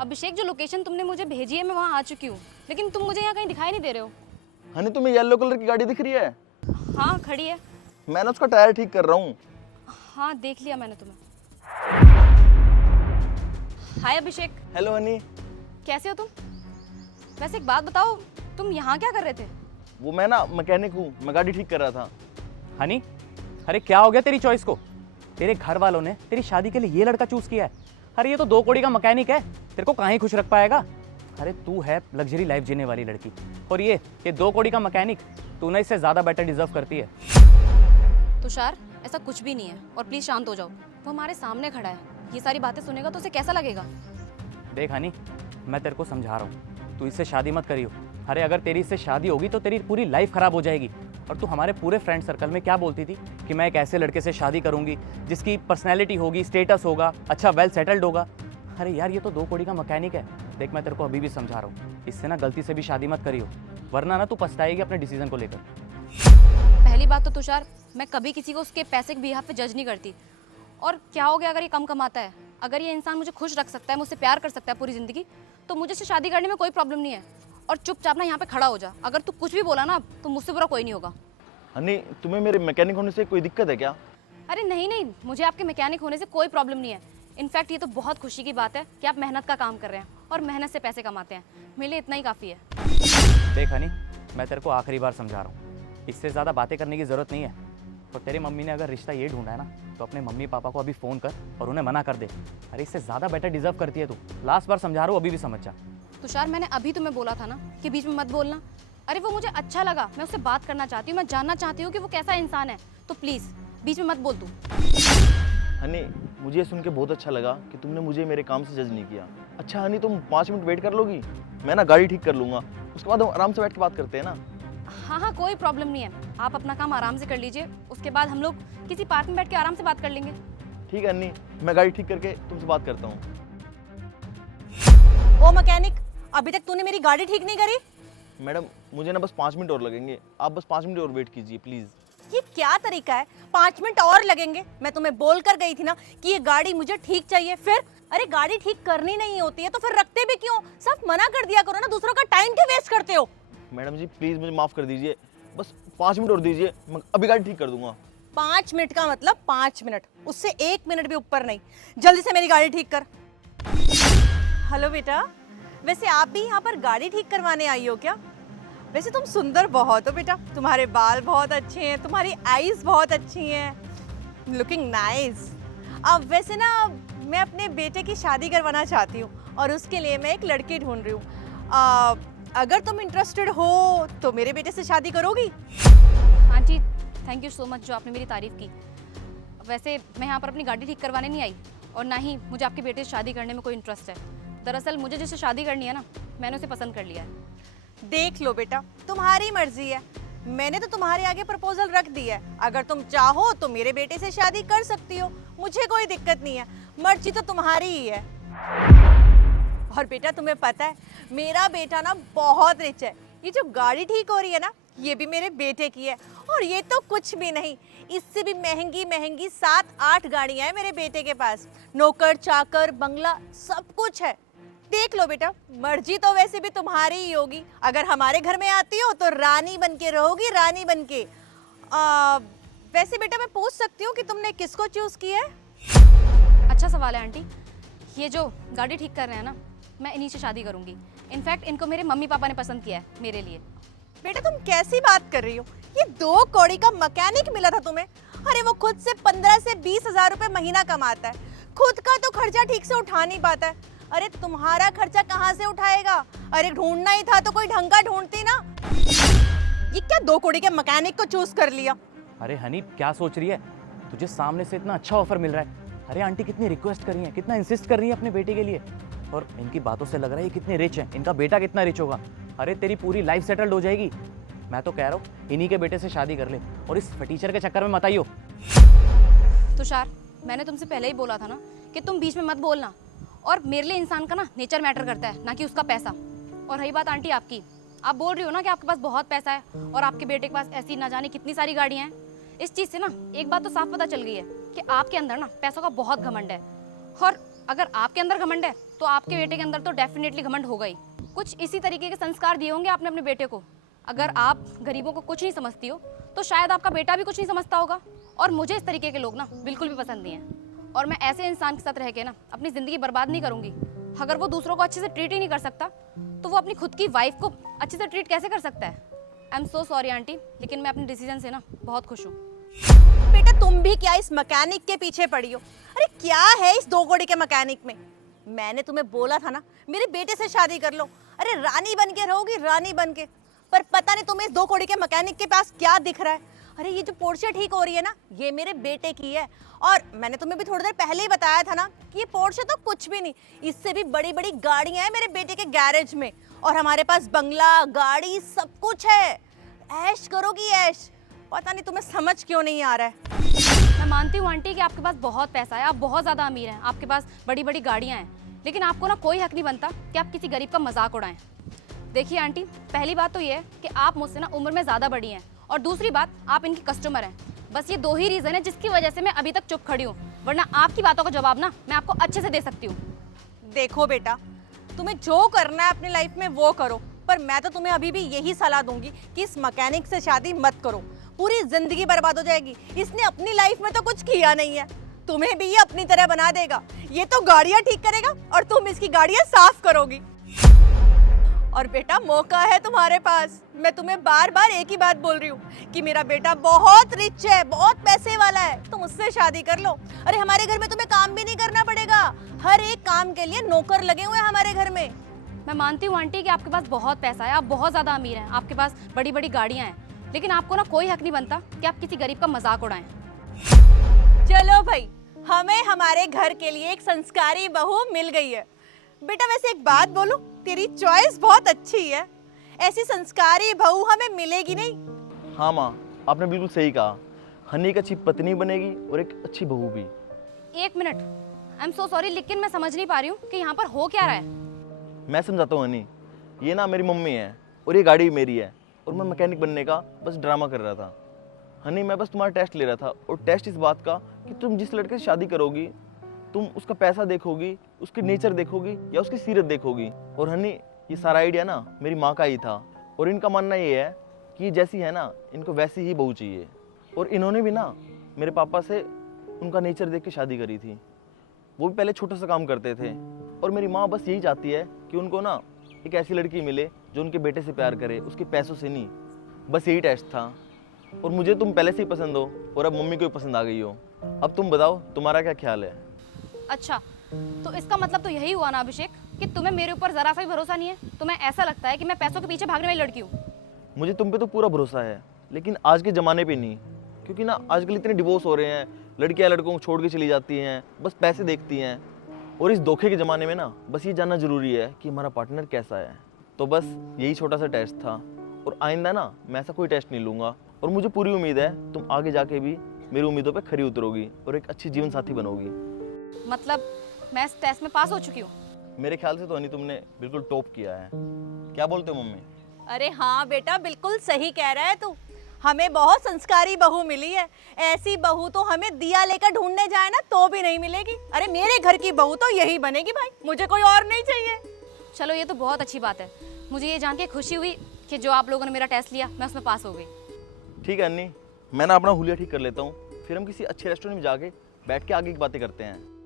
अभिषेक, जो लोकेशन तुमने मुझे भेजी है मैं वहाँ आ चुकी हूँ, लेकिन तुम मुझे यहाँ कहीं दिखाई नहीं दे रहे हो। हनी, तुम्हें येलो कलर की गाड़ी दिख रही है? हाँ खड़ी है। मैं उसका टायर ठीक कर रहा हूँ। हाँ देख लिया मैंने तुम्हें। हाय अभिषेक। Hello honey. कैसे हो तुम? वैसे एक बात बताओ, तुम यहाँ क्या कर रहे थे? वो मैं ना मैकेनिक हूँ, मैं गाड़ी ठीक कर रहा था। हनी, अरे क्या हो गया तेरी चॉइस को? तेरे घर वालों ने तेरी शादी के लिए ये लड़का चूज किया है। अरे ये तो 2 कौड़ी का मैकेनिक है, तेरे को कहाँ ही खुश रख पाएगा। अरे तू है लग्जरी लाइफ जीने वाली लड़की, और ये 2 कौड़ी का मैकेनिक, तू ना इससे ज्यादा बेटर डिजर्व करती है। तुषार, ऐसा कुछ भी नहीं है, और प्लीज शांत हो जाओ। वो हमारे सामने खड़ा है, ये सारी बातें सुनेगा तो उसे कैसा लगेगा? देख हनी, मैं तेरे को समझा रहा हूँ, तू इससे शादी मत करियो। अरे अगर तेरी इससे शादी होगी तो तेरी पूरी लाइफ खराब हो जाएगी। और तू हमारे पूरे फ्रेंड सर्कल में क्या बोलती थी कि मैं एक ऐसे लड़के से शादी करूंगी जिसकी पर्सनैलिटी होगी, स्टेटस होगा, अच्छा वेल सेटल्ड होगा। अरे यार ये तो 2 कौड़ी का मैकेनिक है। देख मैं तेरे को अभी भी समझा रहा हूँ, इससे ना गलती से भी शादी मत करियो, वरना ना तू पछताएगी अपने डिसीजन को लेकर। पहली बात तो तुषार, मैं कभी किसी को उसके पैसे के बिहाफ पे जज नहीं करती। और क्या हो गया अगर ये कम कमाता है? अगर ये इंसान मुझे खुश रख सकता है, मुझसे प्यार कर सकता है पूरी जिंदगी, तो मुझे इससे शादी करने में कोई प्रॉब्लम नहीं है। और चुपचाप ना यहाँ पे खड़ा हो जा। अगर तू कुछ भी बोला ना तो मुझसे बुरा कोई नहीं होगा। हनी, तुम्हें मेरे मैकेनिक होने से कोई दिक्कत है क्या? अरे नहीं नहीं, मुझे आपके मैकेनिक होने से कोई प्रॉब्लम नहीं है। इनफैक्ट ये तो बहुत खुशी की बात है कि आप मेहनत का काम कर रहे हैं और मेहनत से पैसे कमाते हैं। मेरे लिए इतना ही काफ़ी है। देख हनी, मैं तेरे को आखिरी बार समझा रहा हूँ, इससे ज़्यादा बातें करने की ज़रूरत नहीं है। और तेरी मम्मी ने अगर रिश्ता ये ढूंढा है ना, तो अपने मम्मी पापा को अभी फ़ोन कर और उन्हें मना कर दे। अरे इससे ज़्यादा बेटर डिजर्व करती है तू। लास्ट बार समझा रहा हूँ, अभी भी समझ जा। तुषार, मैंने अभी तुम्हें बोला था ना कि बीच में मत बोलना। अरे वो मुझे अच्छा लगा, मैं उससे बात करना चाहती हूँ, मैं जानना चाहती हूँ कि वो कैसा इंसान है, तो प्लीज़ बीच में मत बोल तू। हनी, मुझे ये सुन के बहुत अच्छा लगा कि तुमने मुझे मेरे काम से जज नहीं किया। अच्छा हनी, तुम 5 मिनट वेट कर लोगी? मैं ना गाड़ी ठीक कर लूँगा, उसके बाद हम आराम से बैठ के बात करते हैं ना। हाँ हाँ, कोई प्रॉब्लम नहीं है। आप अपना काम आराम से कर लीजिए, उसके बाद हम लोग किसी पार्क में बैठ के आराम से बात कर लेंगे। ठीक है हनी, मैं गाड़ी ठीक करके तुमसे बात करता हूँ। ओ मैकेनिक, अभी तक तूने मेरी गाड़ी ठीक नहीं करी? मैडम, मुझे ना बस 5 मिनट और लगेंगे, आप बस 5 मिनट और वेट कीजिए प्लीज़। ये क्या तरीका है? 5 मिनट और लगेंगे? मैं तुम्हें बोल कर गई थी ना कि ये गाड़ी मुझे ठीक चाहिए। फिर अरे गाड़ी ठीक करनी नहीं होती है तो फिर रखते भी क्यों? सब मना कर दिया करो ना, दूसरों का टाइम क्यों वेस्ट करते हो? मैडम जी प्लीज़ मुझे माफ़ कर दीजिए, बस 5 मिनट और दीजिए, मैं अभी गाड़ी ठीक कर दूंगा। 5 मिनट का मतलब 5 मिनट, उससे 1 मिनट भी ऊपर नहीं। जल्दी से मेरी गाड़ी ठीक कर। हेलो बेटा, वैसे आप भी यहाँ पर गाड़ी ठीक करवाने आई हो क्या? वैसे तुम सुंदर बहुत हो बेटा, तुम्हारे बाल बहुत अच्छे हैं, तुम्हारी आईज बहुत अच्छी हैं, लुकिंग नाइस। अब वैसे ना मैं अपने बेटे की शादी करवाना चाहती हूँ और उसके लिए मैं एक लड़की ढूंढ रही हूँ। अगर तुम इंटरेस्टेड हो तो मेरे बेटे से शादी करोगी? Aunty, thank you so much जो आपने मेरी तारीफ़ की। वैसे मैं यहाँ पर अपनी गाड़ी ठीक करवाने नहीं आई, और ना ही मुझे आपके बेटे से शादी करने में कोई इंटरेस्ट है। दरअसल मुझे जिससे शादी करनी है ना, मैंने उसे पसंद कर लिया है। देख लो बेटा, तुम्हारी मर्जी है। मैंने तो तुम्हारे आगे प्रपोजल रख दी है। अगर तुम चाहो तो मेरे बेटे से शादी कर सकती हो, मुझे कोई दिक्कत नहीं है। मर्जी तो तुम्हारी ही है। और बेटा तुम्हें पता है, मेरा बेटा ना बहुत रिच है। ये जो गाड़ी ठीक हो रही है ना, ये भी मेरे बेटे की है। और ये तो कुछ भी नहीं, इससे भी महंगी महंगी 7-8 गाड़ियां हैं मेरे बेटे के पास। नौकर चाकर, बंगला, सब कुछ है। देख लो बेटा, मर्जी तो वैसे भी तुम्हारी ही होगी। अगर हमारे घर में आती हो तो रानी बन के रहोगी, रानी बन के। वैसे बेटा मैं पूछ सकती हूँ कि तुमने किसको चूज किया है? अच्छा सवाल है आंटी। ये जो गाड़ी ठीक कर रहे हैं ना, मैं इन्हीं से शादी करूंगी। इनफैक्ट इनको मेरे मम्मी पापा ने पसंद किया है मेरे लिए। बेटा तुम कैसी बात कर रही हो? ये 2 कौड़ी का मैकेनिक मिला था तुम्हें? अरे वो खुद से 15 से 20 हजार रुपए महीना कमाता है, खुद का तो खर्चा ठीक से उठा नहीं पाता है। अरे तुम्हारा खर्चा कहाँ से उठाएगा? अरे ढूंढना ही था तो कोई ढंग का ढूंढती ना। ये क्या 2 कौड़ी के मैकेनिक को चूज कर लिया? अरे हनी, क्या सोच रही है? तुझे सामने से इतना अच्छा ऑफर मिल रहा है। अरे आंटी कितनी रिक्वेस्ट कर रही है, कितना इंसिस्ट कर रही है अपने बेटे के लिए। और इनकी बातों से लग रहा है ये कितने रिच हैं, इनका बेटा कितना रिच होगा। अरे तेरी पूरी लाइफ सेटल्ड हो जाएगी। मैं तो कह रहा हूँ इन्हीं के बेटे से शादी कर ले, और इस फटीचर के चक्कर में मत आइयो। तुषार, मैंने तुमसे पहले ही बोला था ना कि तुम बीच में मत बोलना। और मेरे लिए इंसान का ना नेचर मैटर करता है, ना कि उसका पैसा। और रही बात आंटी आपकी, आप बोल रही हो ना कि आपके पास बहुत पैसा है और आपके बेटे के पास ऐसी ना जाने कितनी सारी गाड़ियाँ हैं। इस चीज़ से ना एक बात तो साफ पता चल गई है कि आपके अंदर ना पैसों का बहुत घमंड है। और अगर आपके अंदर घमंड है तो आपके बेटे के अंदर तो डेफिनेटली घमंड होगा ही। कुछ इसी तरीके के संस्कार दिए होंगे आपने अपने बेटे को। अगर आप गरीबों को कुछ नहीं समझती हो तो शायद आपका बेटा भी कुछ नहीं समझता होगा। और मुझे इस तरीके के लोग ना बिल्कुल भी पसंद नहीं है। और मैं ऐसे इंसान के साथ रह के ना अपनी ज़िंदगी बर्बाद नहीं करूँगी। अगर वो दूसरों को अच्छे से ट्रीट ही नहीं कर सकता तो वो अपनी खुद की वाइफ को अच्छे से ट्रीट कैसे कर सकता है। I am so sorry aunty, लेकिन मैं अपने डिसीजन से ना बहुत खुश हूँ। बेटा तुम भी क्या इस मैकेनिक के पीछे पड़ी हो? अरे क्या है इस दो घोड़े के मैकेनिक में? मैंने तुम्हें बोला था ना मेरे बेटे से शादी कर लो। अरे रानी बन के रहोगी, रानी बन के। पर पता नहीं तुम्हें इस दो घोड़े के मैकेनिक के पास क्या दिख रहा है। अरे ये जो पोर्शे ठीक हो रही है ना, ये मेरे बेटे की है। और मैंने तुम्हें भी थोड़ी देर पहले ही बताया था ना कि ये पोर्शे तो कुछ भी नहीं, इससे भी बड़ी बड़ी गाड़ियां हैं मेरे बेटे के गैरेज में। और हमारे पास बंगला, गाड़ी, सब कुछ है। ऐश करोगी ऐश। पता नहीं तुम्हें समझ क्यों नहीं आ रहा है। मैं मानती हूँ आंटी कि आपके पास बहुत पैसा है, आप बहुत ज़्यादा अमीर हैं, आपके पास बड़ी बड़ी गाड़ियाँ हैं, लेकिन आपको ना कोई हक नहीं बनता कि आप किसी गरीब का मजाक उड़ाएं। देखिए आंटी, पहली बात तो ये है कि आप मुझसे ना उम्र में ज़्यादा बड़ी हैं, और दूसरी बात आप इनकी कस्टमर हैं। बस ये दो ही रीज़न है जिसकी वजह से मैं अभी तक चुप खड़ी हूँ, वरना आपकी बातों का जवाब ना मैं आपको अच्छे से दे सकती हूँ। देखो बेटा, तुम्हें जो करना है अपनी लाइफ में वो करो, पर मैं तो तुम्हें अभी भी यही सलाह दूंगी कि इस मैकेनिक से शादी मत करो। पूरी जिंदगी बर्बाद हो जाएगी। इसने अपनी लाइफ में तो कुछ किया नहीं है, तुम्हें भी ये अपनी तरह बना देगा। ये तो गाड़ियां ठीक करेगा और तुम इसकी गाड़ियां साफ करोगी। और बेटा मौका है तुम्हारे पास। मैं तुम्हें बार बार एक ही बात बोल रही हूँ कि मेरा बेटा बहुत रिच है, बहुत पैसे वाला है, तुम उससे शादी कर लो। अरे हमारे घर में तुम्हें काम भी नहीं करना पड़ेगा, हर एक काम के लिए नौकर लगे हुए हैं हमारे घर में। मैं मानती हूँ आंटी कि आपके पास बहुत पैसा है, आप बहुत ज़्यादा अमीर हैं, आपके पास बड़ी बड़ी गाड़ियाँ हैं, लेकिन आपको ना कोई हक नहीं बनता कि आप किसी गरीब का मजाक उड़ाएं। चलो भाई, हमें हमारे घर के लिए एक संस्कारी बहू मिल गई है। बेटा वैसे एक बात बोलूं, तेरी चॉइस बहुत अच्छी है। ऐसी संस्कारी बहू हमें मिलेगी नहीं। हाँ माँ, आपने बिल्कुल सही कहा। हनी एक अच्छी पत्नी बनेगी और एक अच्छी बहू भी। एक minute, I am so sorry, लेकिन मैं समझ नहीं पा रही हूँ कि यहाँ पर हो क्या रहा है। मैं समझाता हूँ हनी। ये ना मेरी मम्मी है और ये गाड़ी भी मेरी है, और मैं मैकेनिक बनने का बस ड्रामा कर रहा था। हनी मैं बस तुम्हारा टेस्ट ले रहा था, और टेस्ट इस बात का कि तुम जिस लड़के से शादी करोगी तुम उसका पैसा देखोगी, उसकी नेचर देखोगी या उसकी सीरत देखोगी। और हनी ये सारा आइडिया ना मेरी माँ का ही था, और इनका मानना ये है कि ये जैसी है ना इनको वैसी ही बहू चाहिए। और इन्होंने भी ना मेरे पापा से उनका नेचर देख के शादी करी थी। वो भी पहले छोटा सा काम करते थे, और मेरी माँ बस यही चाहती है कि उनको ना एक ऐसी लड़की मिले जो उनके बेटे से प्यार करे, उसके पैसों से नहीं। बस यही टेस्ट था। और मुझे तुम पहले से ही पसंद हो, और अब मम्मी को भी पसंद आ गई हो। अब तुम बताओ तुम्हारा क्या ख्याल है? अच्छा, तो इसका मतलब तो यही हुआ ना अभिषेक कि तुम्हें मेरे ऊपर ज़रा सा भी भरोसा नहीं है। तुम्हें ऐसा लगता है कि मैं पैसों के पीछे भागने वाली लड़की हूँ। मुझे तुम पे तो पूरा भरोसा है, लेकिन आज के ज़माने पे नहीं। क्योंकि ना आजकल इतने डिवोर्स हो रहे हैं, लड़कियां लड़कों को छोड़ के चली जाती हैं, बस पैसे देखती हैं। और इस धोखे के ज़माने में ना बस ये जानना ज़रूरी है कि हमारा पार्टनर कैसा है। तो बस यही छोटा सा टेस्ट था, और आइंदा ना मैं ऐसा कोई टेस्ट नहीं लूँगा। और मुझे पूरी उम्मीद है तुम आगे जाके भी मेरी उम्मीदों पे खरी उतरोगी और एक अच्छी जीवन साथी बनोगी। मतलब मैं इस टेस्ट में पास हो चुकी हूँ? मेरे ख्याल से तो हनी तुमने बिल्कुल टॉप किया है। क्या बोलते हो मम्मी? अरे हाँ बेटा, बिल्कुल सही कह रहा है तू। हमें बहुत संस्कारी बहू मिली है। ऐसी बहू तो हमें दिया लेकर ढूंढने जाए ना तो भी नहीं मिलेगी। अरे मेरे घर की बहू तो यही बनेगी भाई, मुझे कोई और नहीं चाहिए। चलो ये तो बहुत अच्छी बात है। मुझे ये जान के खुशी हुई कि जो आप लोगों ने मेरा टेस्ट लिया मैं उसमें पास हो गई। ठीक है अन्नी, मैं ना अपना हुलिया ठीक कर लेता हूँ, फिर हम किसी अच्छे रेस्टोरेंट में जाके बैठ के आगे की बातें करते हैं।